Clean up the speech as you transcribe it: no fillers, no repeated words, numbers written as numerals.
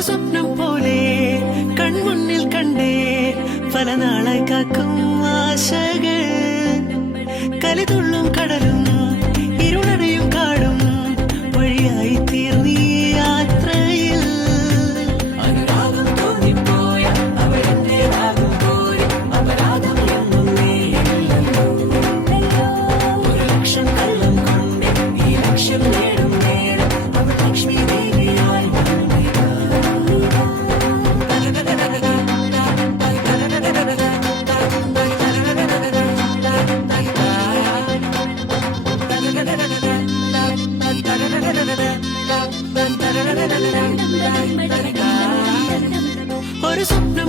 ഒരു സ്വപ്നം പോലെ കൺമുന്നിൽ കണ്ടേ പല നാളായി കാക്കും ആശകൾ കലിതുള്ളും കടലും ഇരുളടയും കാടും വഴിയായി തീർന്നീ യാത്രയിൽ അനുരാഗം തോന്നിപ്പോയ അവരെന്റേതാകും പോലെ അപരാധം എന്നും നീയില്ലല്ലോ ഒരു ലക്ഷം കള്ളം കൊണ്ട് ഈ ലക്ഷ്യം നേടും നേടും അവൾ ലക്ഷ്മി ദേവിയായി ഒരു സ്വപ്നം